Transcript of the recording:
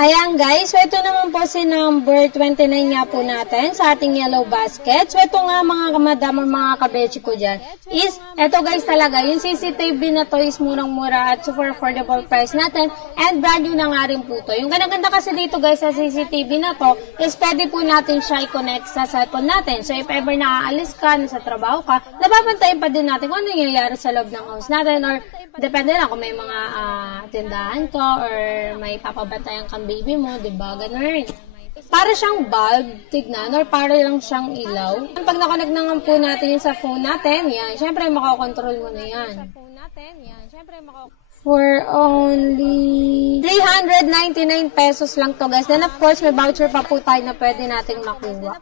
Ayan guys, so ito naman po si number 29 nga po natin sa ating yellow basket. So ito nga mga kamadam, mga kabechi ko dyan, is, ito guys talaga, yung CCTV na to is murang-mura at super affordable price natin and brand new na nga rin po to. Yung ganda kasi dito guys sa CCTV na to is pwede po natin siya i-connect sa cellphone natin. So if ever naaalis ka, nasa trabaho ka, nababantayan pa din natin kung ano yung nangyayari sa loob ng house natin or depende lang kung may mga tindahan ka or may papabantayan kang baby mo, diba? Ganun. Para siyang bulb, tignan, or para lang siyang ilaw. Pag nakonect na nga po natin yung sa phone natin, yan, syempre makakontrol mo na yan. For only 399 pesos lang to guys. Then of course, may voucher pa po tayo na pwede nating makuha.